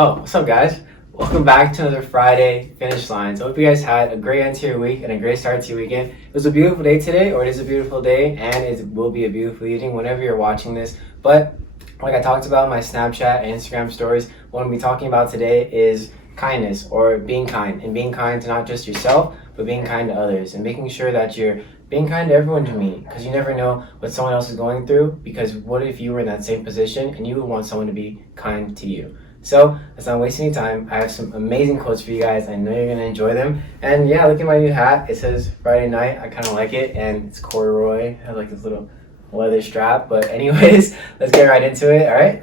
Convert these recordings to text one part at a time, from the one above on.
Oh, what's up, guys? Welcome back to another Friday Finish Lines. I hope you guys had a great end to your week and a great start to your weekend. It was a beautiful day today, or it is a beautiful day, and it will be a beautiful evening whenever you're watching this. But like I talked about in my Snapchat and Instagram stories, what I'm going to be talking about today is kindness, or being kind, and being kind to not just yourself, but being kind to others, and making sure that you're being kind to everyone you meet, because you never know what someone else is going through. Because what if you were in that same position and you would want someone to be kind to you? So let's not waste any time. I have some amazing quotes for you guys. I know you're gonna enjoy them. And yeah, look at my new hat. It says Friday night. I kind of like it, and it's corduroy. I have like this little leather strap. But anyways, let's get right into it. All right.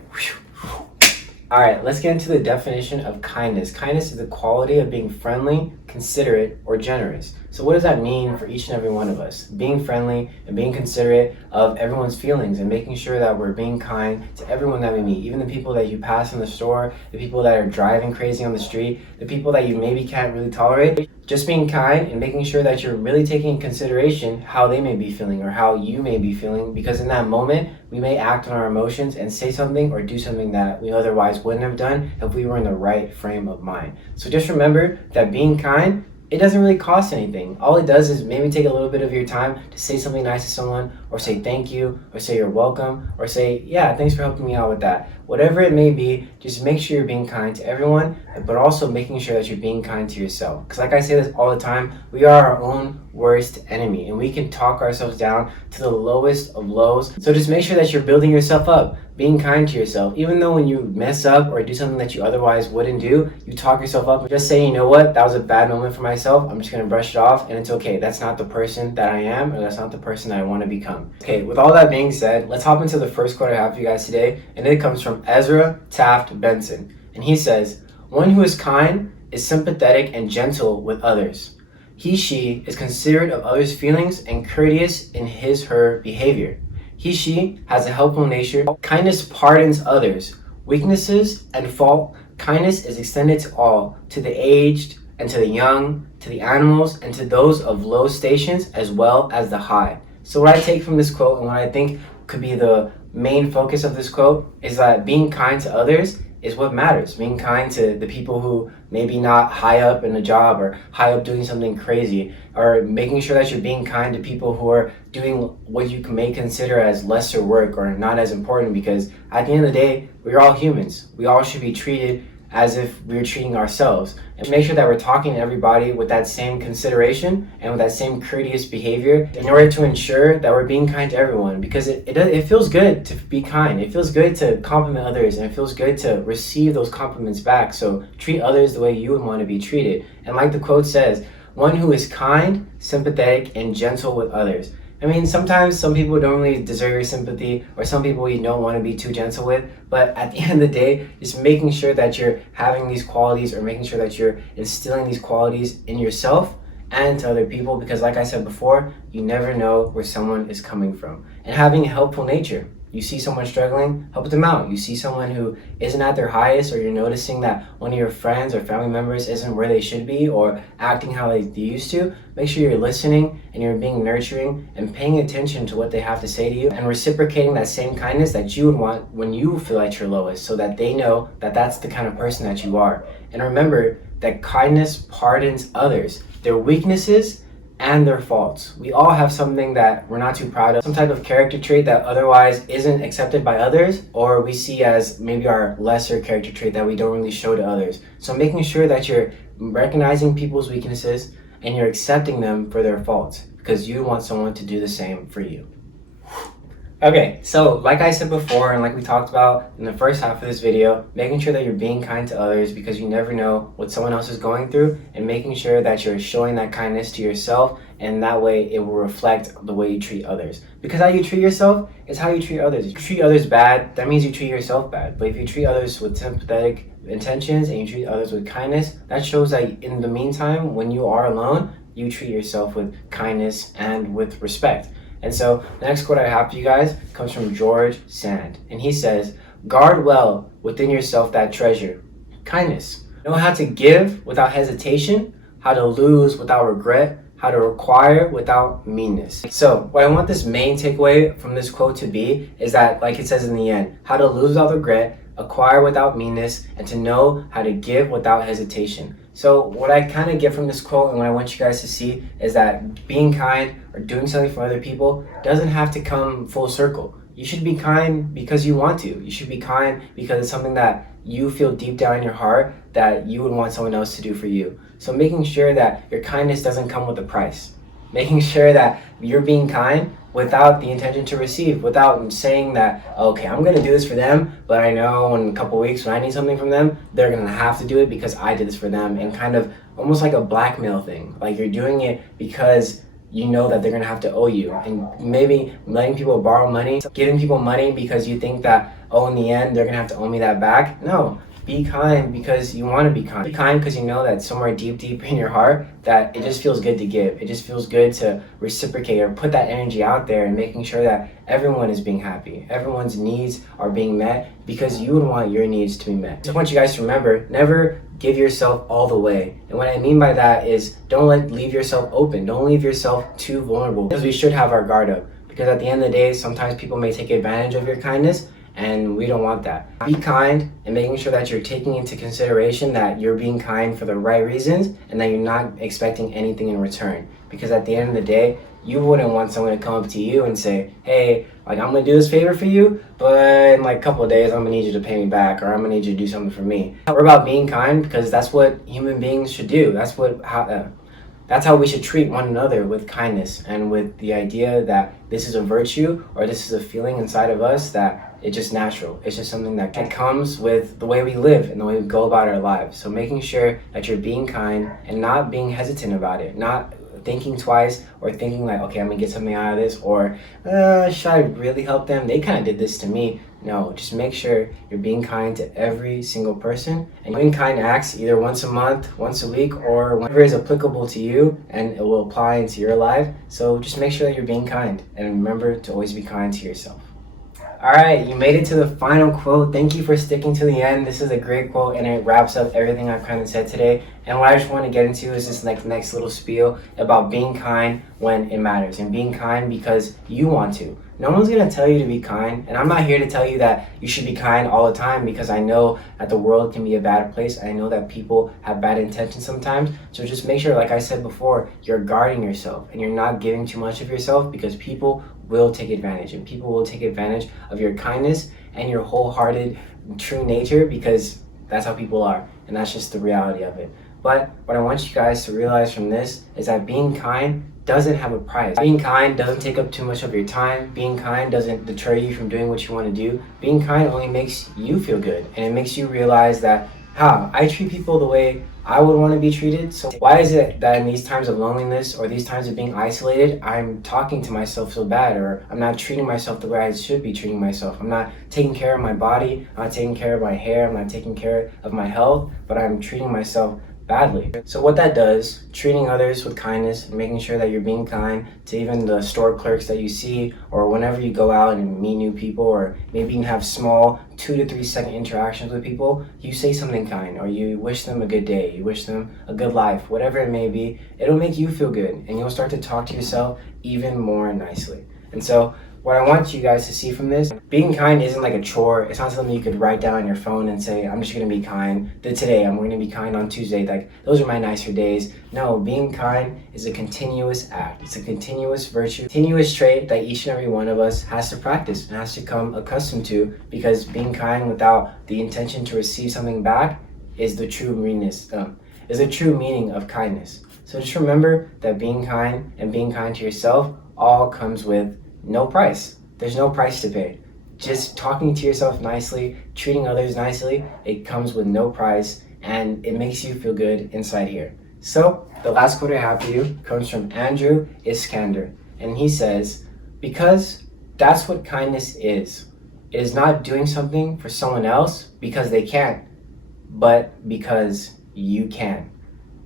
All right, let's get into the definition of kindness. Kindness is the quality of being friendly, considerate, or generous. So what does that mean for each and every one of us? Being friendly and being considerate of everyone's feelings, and making sure that we're being kind to everyone that we meet, even the people that you pass in the store, the people that are driving crazy on the street, the people that you maybe can't really tolerate. Just being kind and making sure that you're really taking in consideration how they may be feeling or how you may be feeling, because in that moment we may act on our emotions and say something or do something that we otherwise wouldn't have done if we were in the right frame of mind. So just remember that being kind, it doesn't really cost anything. All it does is maybe take a little bit of your time to say something nice to someone, or say thank you, or say you're welcome, or say, yeah, thanks for helping me out with that. Whatever it may be, just make sure you're being kind to everyone, but also making sure that you're being kind to yourself. Because like I say this all the time, we are our own worst enemy, and we can talk ourselves down to the lowest of lows. So just make sure that you're building yourself up, being kind to yourself. Even though when you mess up or do something that you otherwise wouldn't do, you talk yourself up. Just say, you know what, that was a bad moment for myself. I'm just gonna brush it off, and it's okay. That's not the person that I am, or that's not the person that I want to become. Okay, with all that being said, let's hop into the first quote I have for you guys today, and it comes from Ezra Taft Benson. And he says, "One who is kind is sympathetic and gentle with others. She is considerate of others' feelings and courteous in her behavior. She has a helpful nature. Kindness pardons others' weaknesses and fault. Kindness is extended to all, to the aged and to the young, to the animals and to those of low stations as well as the high." So what I take from this quote, and what I think could be the main focus of this quote, is that being kind to others is what matters. Being kind to the people who maybe not high up in a job or high up doing something crazy, or making sure that you're being kind to people who are doing what you may consider as lesser work or not as important, because at the end of the day, we're all humans. We all should be treated as if we were treating ourselves, and make sure that we're talking to everybody with that same consideration and with that same courteous behavior, in order to ensure that we're being kind to everyone. Because it feels good to be kind. It feels good to compliment others, and it feels good to receive those compliments back. So treat others the way you would want to be treated. And like the quote says, one who is kind, sympathetic, and gentle with others. I mean, sometimes some people don't really deserve your sympathy, or some people you don't want to be too gentle with, but at the end of the day, just making sure that you're having these qualities, or making sure that you're instilling these qualities in yourself and to other people, because like I said before, you never know where someone is coming from. And having a helpful nature. You see someone struggling, help them out. You see someone who isn't at their highest, or you're noticing that one of your friends or family members isn't where they should be, or acting how they used to, make sure you're listening and you're being nurturing and paying attention to what they have to say to you, and reciprocating that same kindness that you would want when you feel at your lowest, so that they know that that's the kind of person that you are. And remember that kindness pardons others, their weaknesses and their faults. We all have something that we're not too proud of, some type of character trait that otherwise isn't accepted by others, or we see as maybe our lesser character trait that we don't really show to others. So making sure that you're recognizing people's weaknesses and you're accepting them for their faults, because you want someone to do the same for you. Okay, so like I said before, and like we talked about in the first half of this video, making sure that you're being kind to others, because you never know what someone else is going through, and making sure that you're showing that kindness to yourself, and that way it will reflect the way you treat others. Because how you treat yourself is how you treat others. If you treat others bad, that means you treat yourself bad. But if you treat others with sympathetic intentions and you treat others with kindness, that shows that in the meantime, when you are alone, you treat yourself with kindness and with respect. And so the next quote I have for you guys comes from George Sand. And he says, "Guard well within yourself that treasure, kindness. Know how to give without hesitation, how to lose without regret, how to require without meanness." So what I want this main takeaway from this quote to be is that, like it says in the end, how to lose without regret, acquire without meanness, and to know how to give without hesitation. So what I kind of get from this quote and what I want you guys to see is that being kind or doing something for other people doesn't have to come full circle. You should be kind because you want to. You should be kind because it's something that you feel deep down in your heart that you would want someone else to do for you. So making sure that your kindness doesn't come with a price. Making sure that you're being kind without the intention to receive, without saying that, okay, I'm gonna do this for them, but I know in a couple weeks when I need something from them, they're gonna have to do it because I did this for them, and kind of almost like a blackmail thing. Like you're doing it because you know that they're gonna have to owe you, and maybe letting people borrow money, giving people money because you think that, oh, in the end, they're gonna have to owe me that back. No, be kind because you want to be kind. Be kind because you know that somewhere deep in your heart that it just feels good to give. It just feels good to reciprocate or put that energy out there and making sure that everyone is being happy. Everyone's needs are being met because you would want your needs to be met. So I want you guys to remember, never give yourself all the way. And what I mean by that is don't leave yourself open. Don't leave yourself too vulnerable, because we should have our guard up. Because at the end of the day, sometimes people may take advantage of your kindness, and we don't want that. Be kind and making sure that you're taking into consideration that you're being kind for the right reasons and that you're not expecting anything in return. Because at the end of the day, you wouldn't want someone to come up to you and say, hey, like, I'm gonna do this favor for you, but in like a couple of days, I'm gonna need you to pay me back, or I'm gonna need you to do something for me. We're about being kind because that's what human beings should do. That's how we should treat one another, with kindness and with the idea that this is a virtue or this is a feeling inside of us that it's just natural. It's just something that comes with the way we live and the way we go about our lives. So making sure that you're being kind and not being hesitant about it, not thinking twice or thinking like, okay, I'm gonna get something out of this, or should I really help them? They kind of did this to me. No, just make sure you're being kind to every single person, and doing kind acts either once a month, once a week, or whenever is applicable to you and it will apply into your life. So just make sure that you're being kind, and remember to always be kind to yourself. All right, you made it to the final quote. Thank you for sticking to the end. This is a great quote and it wraps up everything I've kind of said today. And what I just want to get into is this next little spiel about being kind when it matters and being kind because you want to. No one's going to tell you to be kind, and I'm not here to tell you that you should be kind all the time, because I know that the world can be a bad place. I know that people have bad intentions sometimes. So just make sure, like I said before, you're guarding yourself and you're not giving too much of yourself, because people will take advantage, and people will take advantage of your kindness and your wholehearted true nature, because that's how people are, and that's just the reality of it. But what I want you guys to realize from this is that being kind doesn't have a price. Being kind doesn't take up too much of your time. Being kind doesn't deter you from doing what you want to do. Being kind only makes you feel good, and it makes you realize that, I treat people the way I would want to be treated. So why is it that in these times of loneliness or these times of being isolated, I'm talking to myself so bad, or I'm not treating myself the way I should be treating myself? I'm not taking care of my body, I'm not taking care of my hair, I'm not taking care of my health, but I'm treating myself badly. So what that does, treating others with kindness and making sure that you're being kind to even the store clerks that you see, or whenever you go out and meet new people, or maybe you can have small 2 to 3 second interactions with people, you say something kind, or you wish them a good day, you wish them a good life, whatever it may be. It'll make you feel good, and you'll start to talk to yourself even more nicely. And so what I want you guys to see from this, being kind isn't like a chore. It's not something you could write down on your phone and say, I'm just gonna be kind today, I'm gonna be kind on Tuesday, like those are my nicer days. No, being kind is a continuous act. It's a continuous virtue, continuous trait that each and every one of us has to practice and has to become accustomed to, because being kind without the intention to receive something back is the true meaning of kindness. So just remember that being kind and being kind to yourself all comes with no price. There's no price to pay. Just talking to yourself nicely, treating others nicely, it comes with no price, and it makes you feel good inside here. So the last quote I have for you comes from Andrew Iskander, and he says, because that's what kindness is. It is not doing something for someone else because they can't, but because you can.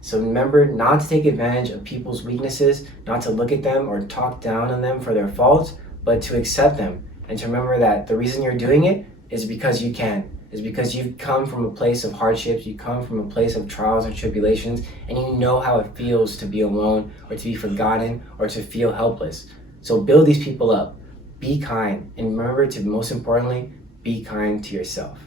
So remember not to take advantage of people's weaknesses, not to look at them or talk down on them for their faults, but to accept them, and to remember that the reason you're doing it is because you can, is because you've come from a place of hardships, you come from a place of trials and tribulations, and you know how it feels to be alone, or to be forgotten, or to feel helpless. So build these people up, be kind, and remember to, most importantly, be kind to yourself.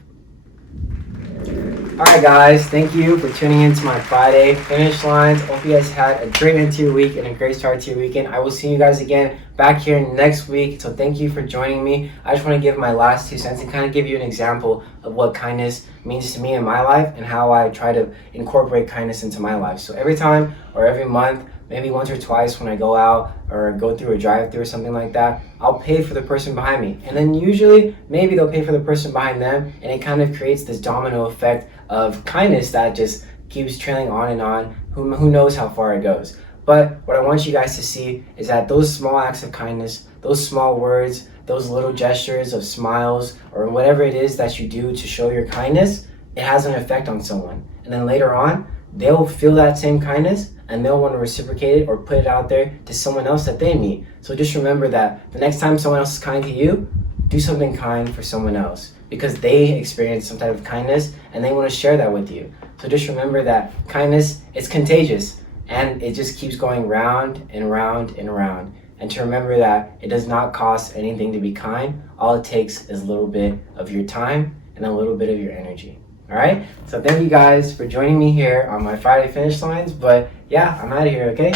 Alright guys, thank you for tuning into my Friday finish lines. Hope you guys had a great end to your week and a great start to your weekend. I will see you guys again back here next week. So thank you for joining me. I just want to give my last 2 cents and kind of give you an example of what kindness means to me in my life and how I try to incorporate kindness into my life. So every time or every month, maybe once or twice when I go out or go through a drive-through or something like that, I'll pay for the person behind me. And then usually, maybe they'll pay for the person behind them, and it kind of creates this domino effect of kindness that just keeps trailing on and on. Who knows how far it goes. But what I want you guys to see is that those small acts of kindness, those small words, those little gestures of smiles, or whatever it is that you do to show your kindness, it has an effect on someone. And then later on, they'll feel that same kindness and they'll want to reciprocate it or put it out there to someone else that they meet. So just remember that the next time someone else is kind to you, do something kind for someone else because they experienced some type of kindness and they want to share that with you. So just remember that kindness is contagious and it just keeps going round and round and round. And to remember that it does not cost anything to be kind. All it takes is a little bit of your time and a little bit of your energy. All right, so thank you guys for joining me here on my Friday finish lines. But yeah, I'm out of here, okay?